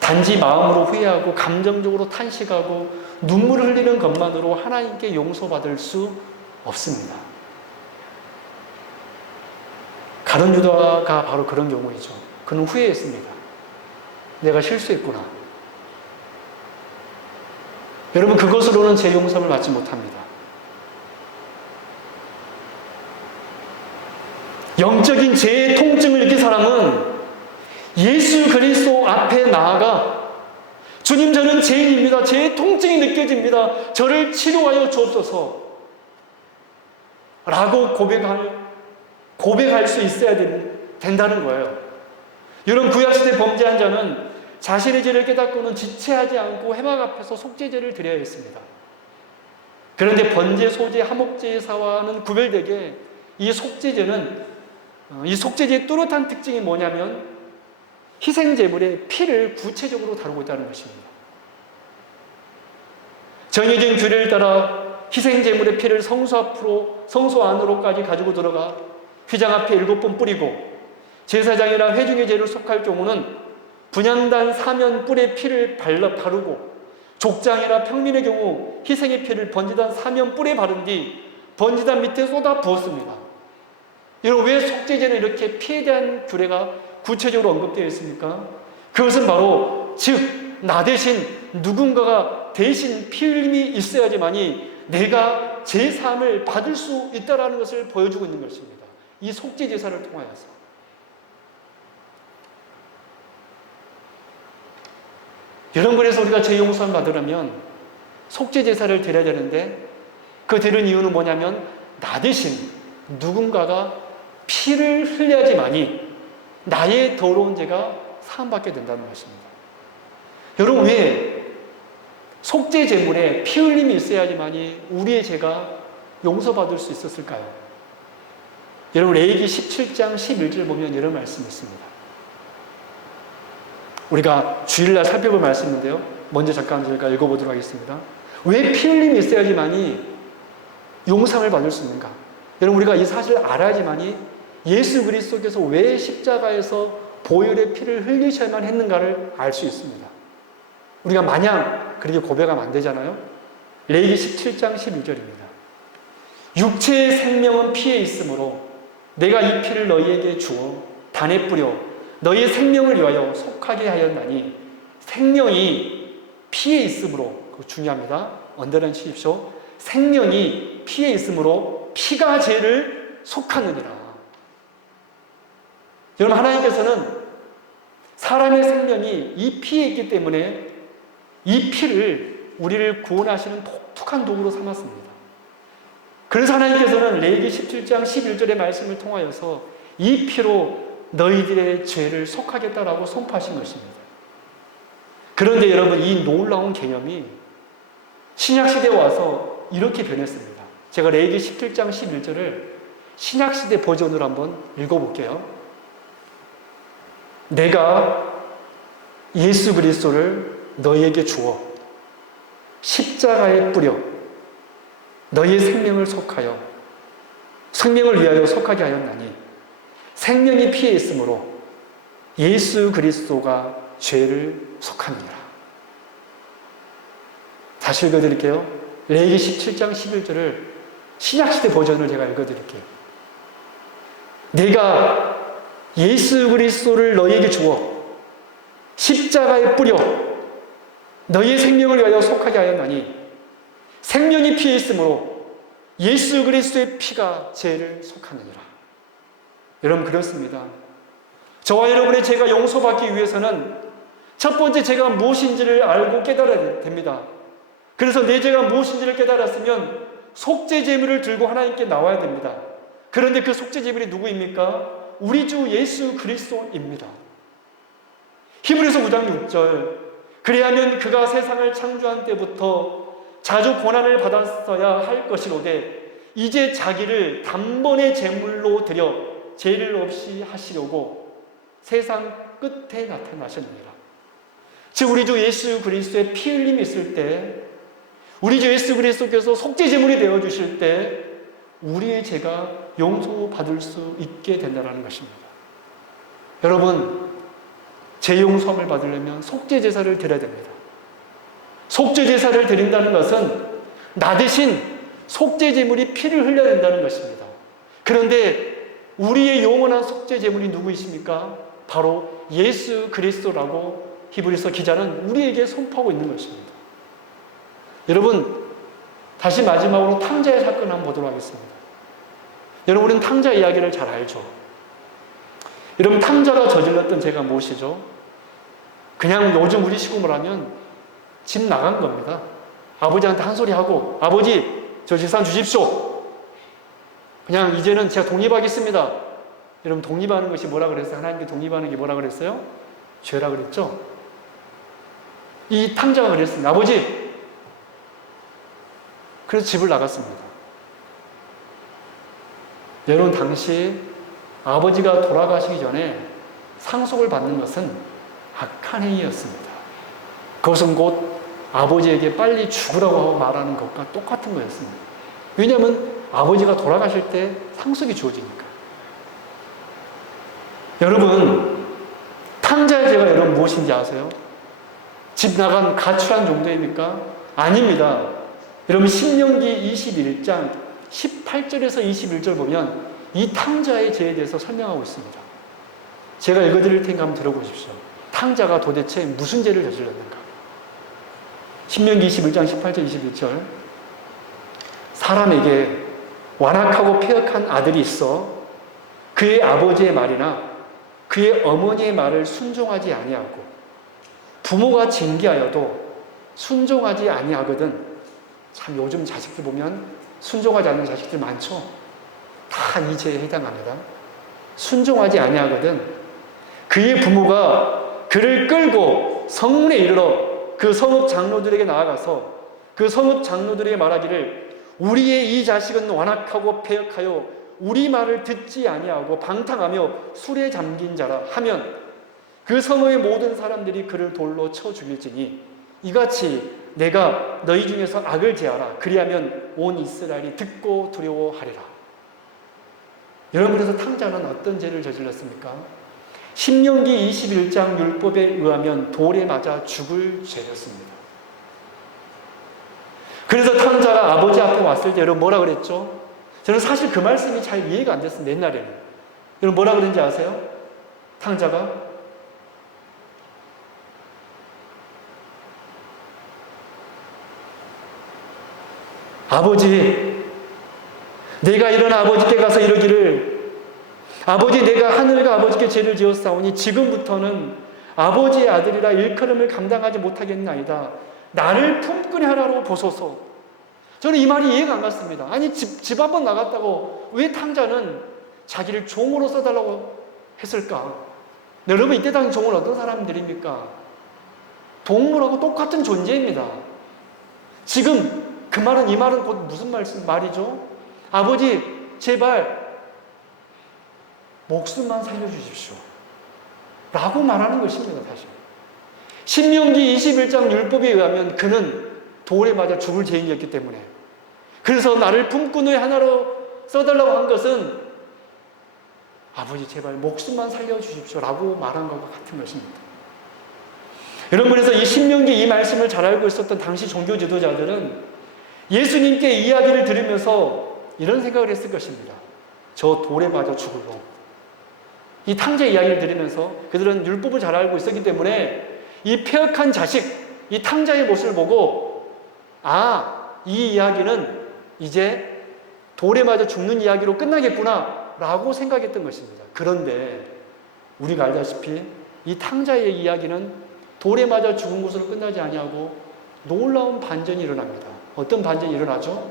단지 마음으로 후회하고 감정적으로 탄식하고 눈물을 흘리는 것만으로 하나님께 용서받을 수 없습니다. 가룟 유다가 바로 그런 경우이죠. 그는 후회했습니다. 내가 실수했구나. 여러분 그것으로는 제 용서를 받지 못합니다. 영적인 죄의 통증을 느낀 사람은 예수 그리스도 앞에 나아가 주님 저는 죄인입니다. 죄의 통증이 느껴집니다. 저를 치료하여 주옵소서 라고 고백할 수 있어야 된다는 거예요. 여러분 구약시대 범죄한 자는 자신의 죄를 깨닫고는 지체하지 않고 회막 앞에서 속죄제를 드려야 했습니다. 그런데 번제, 소제, 화목제사와는 구별되게 이 속죄제의 뚜렷한 특징이 뭐냐면 희생제물의 피를 구체적으로 다루고 있다는 것입니다. 정해진 규례를 따라 희생제물의 피를 성소 안으로까지 가지고 들어가 휘장 앞에 7번 뿌리고 제사장이나 회중의 죄를 속할 경우는 분향단 사면 뿔에 피를 바르고, 족장이나 평민의 경우 희생의 피를 번제단 사면 뿔에 바른 뒤 번제단 밑에 쏟아 부었습니다. 여러분, 왜 속죄제는 이렇게 피에 대한 규례가 구체적으로 언급되어 있습니까? 그것은 바로 나 대신 누군가가 대신 피 흘림이 있어야지만이 내가 제사함을 받을 수 있다는 것을 보여주고 있는 것입니다. 이 속죄제사를 통하여서. 여러분, 그래서 우리가 죄 용서를 받으려면 속죄제사를 드려야 되는데, 그 드리는 이유는 뭐냐면 나 대신 누군가가 피를 흘려야지만이 나의 더러운 죄가 사함받게 된다는 것입니다. 여러분, 왜 속죄제물에 피 흘림이 있어야지만이 우리의 죄가 용서받을 수 있었을까요? 여러분, 레위기 17장 11절 보면 이런 말씀이 있습니다. 우리가 주일날 살펴볼 말씀인데요, 먼저 잠깐 저희가 읽어보도록 하겠습니다. 왜 피 흘림이 있어야지만이 용서를 받을 수 있는가? 여러분, 우리가 이 사실을 알아야지만이 예수 그리스도께서 왜 십자가에서 보혈의 피를 흘리셔야만 했는가를 알 수 있습니다. 우리가 마냥 그렇게 고백하면 안 되잖아요. 레위기 17장 11절입니다. 육체의 생명은 피에 있으므로 내가 이 피를 너희에게 주어 단에 뿌려 너희의 생명을 위하여 속하게 하였나니, 생명이 피에 있으므로, 그거 중요합니다. 언더라인 치십시오. 생명이 피에 있으므로 피가 죄를 속하느니라. 여러분, 하나님께서는 사람의 생명이 이 피에 있기 때문에 이 피를 우리를 구원하시는 독특한 도구로 삼았습니다. 그래서 하나님께서는 레위기 17장 11절의 말씀을 통하여서 이 피로 너희들의 죄를 속하겠다라고 선포하신 것입니다. 그런데 여러분, 이 놀라운 개념이 신약시대에 와서 이렇게 변했습니다. 제가 레위기 17장 11절을 신약시대 버전으로 한번 읽어볼게요. 내가 예수 그리스도를 너희에게 주어 십자가에 뿌려 너희의 생명을 속하여 생명을 위하여 속하게 하였나니, 생명이 피에 있으므로 예수 그리스도가 죄를 속하느니라. 다시 읽어드릴게요. 레위기 17장 11절을 신약시대 버전을 제가 읽어드릴게요. 내가 예수 그리스도를 너희에게 주어 십자가에 뿌려 너희의 생명을 위하여 속하게 하였나니, 생명이 피에 있으므로 예수 그리스도의 피가 죄를 속하느니라. 여러분, 그렇습니다. 저와 여러분의 죄가 용서받기 위해서는 첫 번째 죄가 무엇인지를 알고 깨달아야 됩니다. 그래서 내 죄가 무엇인지를 깨달았으면 속죄제물을 들고 하나님께 나와야 됩니다. 그런데 그 속죄제물이 누구입니까? 우리 주 예수 그리스도입니다. 히브리서 9장 6절, 그리하면 그가 세상을 창조한 때부터 자주 고난을 받았어야 할 것이로되 이제 자기를 단번에 제물로 드려 죄를 없이 하시려고 세상 끝에 나타나셨느니라. 즉, 우리 주 예수 그리스도의 피 흘림이 있을 때, 우리 주 예수 그리스도께서 속죄제물이 되어주실 때 우리의 죄가 용서받을 수 있게 된다는 것입니다. 여러분, 죄 용서함을 받으려면 속죄제사를 드려야 됩니다. 속죄제사를 드린다는 것은 나 대신 속죄제물이 피를 흘려야 된다는 것입니다. 그런데 우리의 영원한 속죄제물이 누구이십니까? 바로 예수 그리스도라고 히브리서 기자는 우리에게 선포하고 있는 것입니다. 여러분, 다시 마지막으로 탕자의 사건을 한번 보도록 하겠습니다. 여러분, 우리는 탕자 이야기를 잘 알죠. 여러분, 탕자가 저질렀던 죄가 무엇이죠? 그냥 요즘 우리 시국으로 하면 집 나간 겁니다. 아버지한테 한 소리 하고, 아버지, 저 재산 주십시오. 그냥 이제는 제가 독립하겠습니다. 여러분, 독립하는 것이 뭐라 그랬어요? 하나님께 독립하는 게 뭐라 그랬어요? 죄라 그랬죠? 이 탕자가 그랬습니다. 아버지! 그래서 집을 나갔습니다. 여러분, 당시 아버지가 돌아가시기 전에 상속을 받는 것은 악한 행위였습니다. 그것은 곧 아버지에게 빨리 죽으라고 하고 말하는 것과 똑같은 거였습니다. 왜냐하면 아버지가 돌아가실 때 상속이 주어지니까. 여러분, 탕자의 죄가 여러분 무엇인지 아세요? 집 나간 가출한 정도입니까? 아닙니다. 여러분, 신명기 21장 18절에서 21절 보면 이 탕자의 죄에 대해서 설명하고 있습니다. 제가 읽어드릴 테니까 한번 들어보십시오. 탕자가 도대체 무슨 죄를 저질렀는가? 신명기 21장 18절 21절. 사람에게 완악하고 폐역한 아들이 있어 그의 아버지의 말이나 그의 어머니의 말을 순종하지 아니하고 부모가 징계하여도 순종하지 아니하거든. 참 요즘 자식들 보면 순종하지 않는 자식들 많죠? 다 이 죄에 해당합니다. 순종하지 아니하거든. 그의 부모가 그를 끌고 성문에 이르러 그 성읍 장로들에게 나아가서 그 성읍 장로들에게 말하기를 우리의 이 자식은 완악하고 패역하여 우리 말을 듣지 아니하고 방탕하며 술에 잠긴 자라 하면 그 성읍의 모든 사람들이 그를 돌로 쳐 죽일지니 이같이 내가 너희 중에서 악을 제하라. 그리하면 온 이스라엘이 듣고 두려워하리라. 여러분, 그래서 탕자는 어떤 죄를 저질렀습니까? 신명기 21장 율법에 의하면 돌에 맞아 죽을 죄였습니다. 그래서 탕자가 아버지 앞에 왔을 때 여러분 뭐라 그랬죠? 저는 사실 그 말씀이 잘 이해가 안 됐습니다. 옛날에는. 여러분 뭐라 그랬는지 아세요? 탕자가 아버지, 내가 이런 아버지께 가서 이러기를 아버지, 내가 하늘과 아버지께 죄를 지었사오니 지금부터는 아버지의 아들이라 일컬음을 감당하지 못하겠나이다. 나를 품꾼히 하라고 보소서. 저는 이 말이 이해가 안 갔습니다. 아니 집 한번 나갔다고 왜 탕자는 자기를 종으로 써달라고 했을까? 여러분, 이때 당시 종은 어떤 사람들입니까? 동물하고 똑같은 존재입니다. 지금 그 말은, 이 말은 곧 무슨 말이죠? 아버지, 제발 목숨만 살려주십시오 라고 말하는 것입니다. 사실 신명기 21장 율법에 의하면 그는 돌에 맞아 죽을 죄인이었기 때문에, 그래서 나를 품꾼의 하나로 써달라고 한 것은 아버지 제발 목숨만 살려주십시오 라고 말한 것과 같은 것입니다. 여러분, 그래서 이 신명기 이 말씀을 잘 알고 있었던 당시 종교 지도자들은 예수님께 이야기를 들으면서 이런 생각을 했을 것입니다. 저 돌에 맞아 죽을 놈. 이 탕자의 이야기를 들으면서 그들은 율법을 잘 알고 있었기 때문에 이 폐역한 자식, 이 탕자의 모습을 보고 이 이야기는 이제 돌에 맞아 죽는 이야기로 끝나겠구나 라고 생각했던 것입니다. 그런데 우리가 알다시피 이 탕자의 이야기는 돌에 맞아 죽은 것으로 끝나지 아니하고 놀라운 반전이 일어납니다. 어떤 반전이 일어나죠?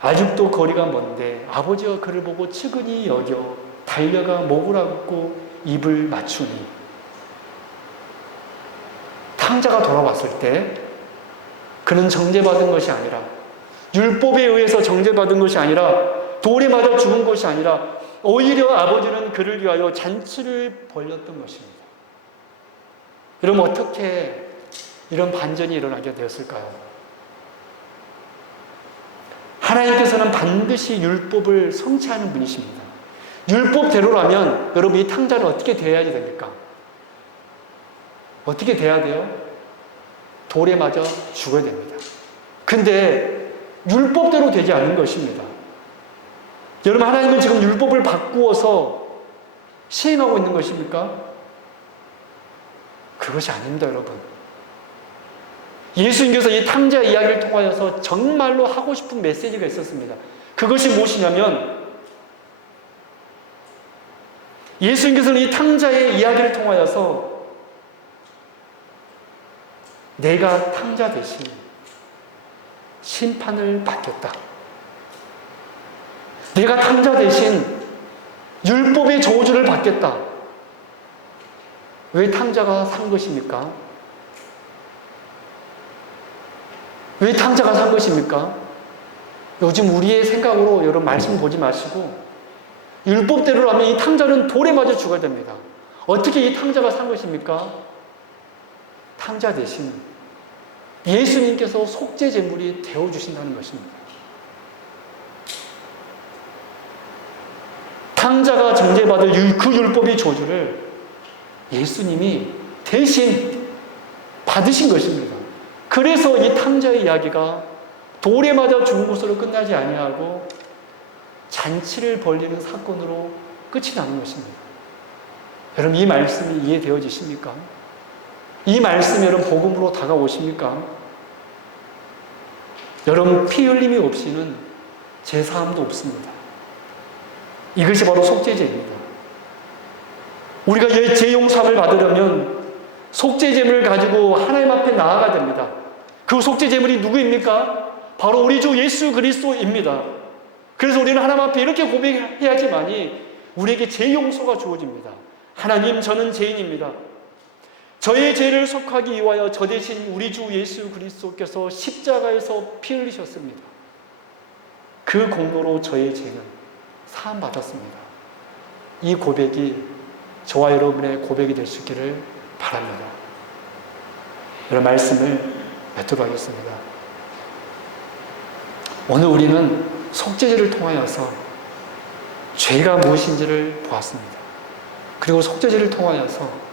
아직도 거리가 먼데 아버지가 그를 보고 측은히 여겨 달려가 목을 안고 입을 맞추니, 탕자가 돌아왔을 때 그는 정죄받은 것이 아니라, 율법에 의해서 정죄받은 것이 아니라, 돌에 맞아 죽은 것이 아니라 오히려 아버지는 그를 위하여 잔치를 벌였던 것입니다. 여러분, 어떻게 이런 반전이 일어나게 되었을까요? 하나님께서는 반드시 율법을 성취하는 분이십니다. 율법대로라면 여러분, 이 탕자는 어떻게 대해야 됩니까? 어떻게 돼야 돼요? 돌에 맞아 죽어야 됩니다. 근데 율법대로 되지 않는 것입니다. 여러분, 하나님은 지금 율법을 바꾸어서 시행하고 있는 것입니까? 그것이 아닙니다, 여러분. 예수님께서 이 탕자 이야기를 통하여서 정말로 하고 싶은 메시지가 있었습니다. 그것이 무엇이냐면, 예수님께서는 이 탕자의 이야기를 통하여서 내가 탕자 대신 심판을 받겠다. 내가 탕자 대신 율법의 저주를 받겠다. 왜 탕자가 산 것입니까? 왜 탕자가 산 것입니까? 요즘 우리의 생각으로 여러분 말씀 보지 마시고 율법대로라면 이 탕자는 돌에 맞아 죽어야 됩니다. 어떻게 이 탕자가 산 것입니까? 탕자 대신 예수님께서 속죄 제물이 되어주신다는 것입니다. 탕자가 받을 그 율법의 저주를 예수님이 대신 받으신 것입니다. 그래서 이 탕자의 이야기가 돌에 맞아 죽은 것으로 끝나지 아니하고 잔치를 벌리는 사건으로 끝이 나는 것입니다. 여러분, 이 말씀이 이해되어지십니까? 이 말씀이 여러분 복음으로 다가오십니까? 여러분, 피 흘림이 없이는 제사함도 없습니다. 이것이 바로 속죄제입니다. 우리가 죄 용서함을 받으려면 속죄제물을 가지고 하나님 앞에 나아가야 됩니다. 그 속죄제물이 누구입니까? 바로 우리 주 예수 그리스도입니다. 그래서 우리는 하나님 앞에 이렇게 고백해야지만이 우리에게 죄 용서가 주어집니다. 하나님, 저는 죄인입니다. 저의 죄를 속하기 위하여 저 대신 우리 주 예수 그리스도께서 십자가에서 피 흘리셨습니다. 그 공로로 저의 죄는 사함 받았습니다. 이 고백이 저와 여러분의 고백이 될 수 있기를 바랍니다. 이런 말씀을 맺도록 하겠습니다. 오늘 우리는 속죄제를 통하여서 죄가 무엇인지를 보았습니다. 그리고 속죄제를 통하여서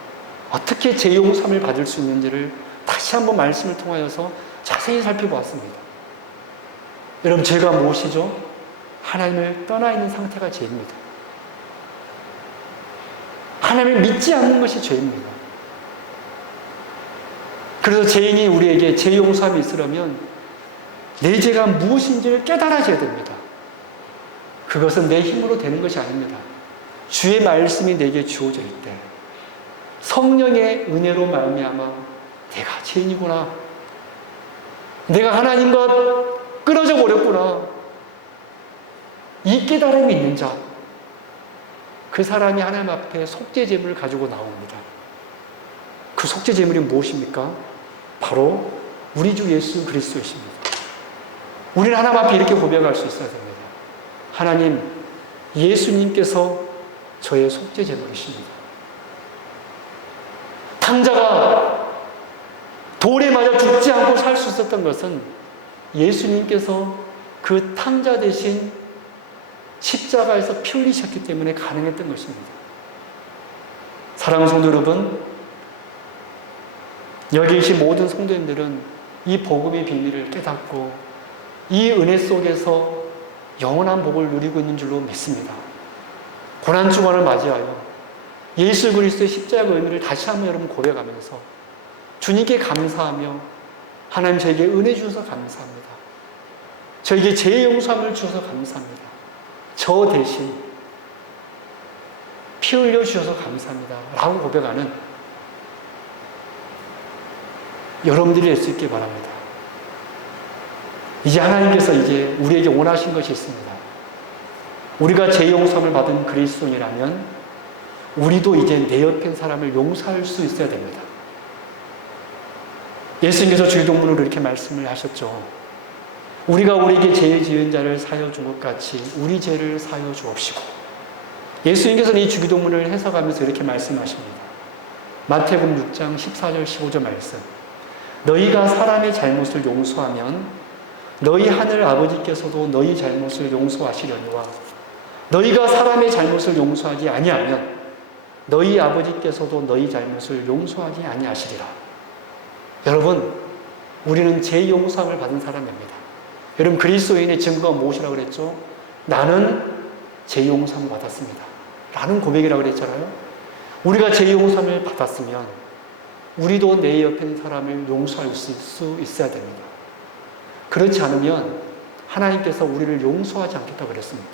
어떻게 죄 용서함을 받을 수 있는지를 다시 한번 말씀을 통하여서 자세히 살펴보았습니다. 여러분, 죄가 무엇이죠? 하나님을 떠나 있는 상태가 죄입니다. 하나님을 믿지 않는 것이 죄입니다. 그래서 죄인이 우리에게 죄 용서함이 있으려면 내 죄가 무엇인지를 깨달아져야 됩니다. 그것은 내 힘으로 되는 것이 아닙니다. 주의 말씀이 내게 주어질 때 성령의 은혜로 말미암아 내가 죄인이구나, 내가 하나님과 끊어져 버렸구나, 이 깨달음이 있는 자, 그 사람이 하나님 앞에 속죄제물을 가지고 나옵니다. 그 속죄제물이 무엇입니까? 바로 우리 주 예수 그리스도이십니다. 우리는 하나님 앞에 이렇게 고백할 수 있어야 됩니다. 하나님, 예수님께서 저의 속죄제물이십니다. 탕자가 돌에 맞아 죽지 않고 살 수 있었던 것은 예수님께서 그 탕자 대신 십자가에서 피 흘리셨기 때문에 가능했던 것입니다. 사랑하는 성도 여러분, 여기 계신 모든 성도님들은 이 복음의 비밀을 깨닫고 이 은혜 속에서 영원한 복을 누리고 있는 줄로 믿습니다. 고난주간을 맞이하여 예수 그리스도의 십자가의 의미를 다시 한번 여러분 고백하면서 주님께 감사하며 하나님, 저에게 은혜 주셔서 감사합니다. 저에게 죄 용서함을 주셔서 감사합니다. 저 대신 피 흘려 주셔서 감사합니다 라고 고백하는 여러분들이 될 수 있길 바랍니다. 이제 하나님께서 이제 우리에게 원하신 것이 있습니다. 우리가 죄 용서함을 받은 그리스도인이라면 우리도 이제 내 옆에 있는 사람을 용서할 수 있어야 됩니다. 예수님께서 주기도문으로 이렇게 말씀을 하셨죠. 우리가 우리에게 죄 지은 자를 사여 준 것 같이 우리 죄를 사여 주옵시고. 예수님께서는 이 주기도문을 해석하면서 이렇게 말씀하십니다. 마태복음 6장 14절 15절 말씀. 너희가 사람의 잘못을 용서하면 너희 하늘 아버지께서도 너희 잘못을 용서하시려니와 너희가 사람의 잘못을 용서하지 아니하면 너희 아버지께서도 너희 잘못을 용서하지 아니하시리라. 여러분, 우리는 죄 용서함을 받은 사람입니다. 여러분, 그리스도인의 증거가 무엇이라고 그랬죠? 나는 죄 용서함을 받았습니다 라는 고백이라고 그랬잖아요. 우리가 죄 용서함을 받았으면 우리도 내 옆에 있는 사람을 용서할 수 있어야 됩니다. 그렇지 않으면 하나님께서 우리를 용서하지 않겠다고 그랬습니다.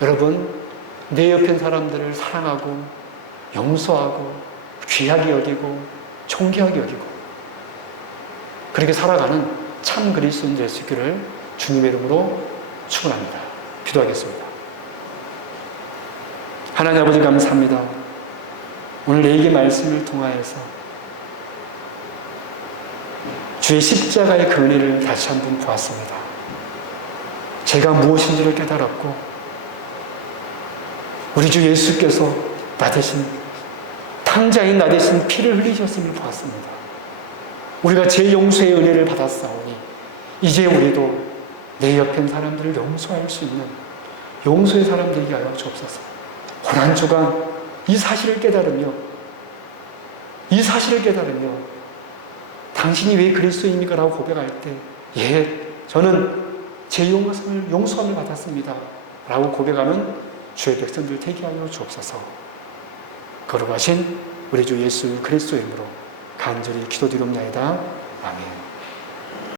여러분, 내 옆에 있는 사람들을 사랑하고 용서하고 귀하게 여기고 존귀하게 여기고 그렇게 살아가는 참 그리스도인 될 수 있기를 주님의 이름으로 축원합니다. 기도하겠습니다. 하나님 아버지, 감사합니다. 오늘 내게 말씀을 통하여서 주의 십자가의 그 은혜를 다시 한번 보았습니다. 제가 무엇인지를 깨달았고 우리 주 예수께서 나 대신, 탕자인 나 대신 피를 흘리셨음을 보았습니다. 우리가 제 용서의 은혜를 받았사오니 이제 우리도 내 옆에 있는 사람들을 용서할 수 있는 용서의 사람 되게 하여 주옵소서. 고난 주간 이 사실을 깨달으며 당신이 왜 그리스도입니까? 라고 고백할 때 저는 제 용서함을 받았습니다. 라고 고백하는 주의 백성들 되게 하여 주옵소서. 거룩하신 우리 주 예수 그리스도의 이름으로 간절히 기도드리옵나이다. 아멘.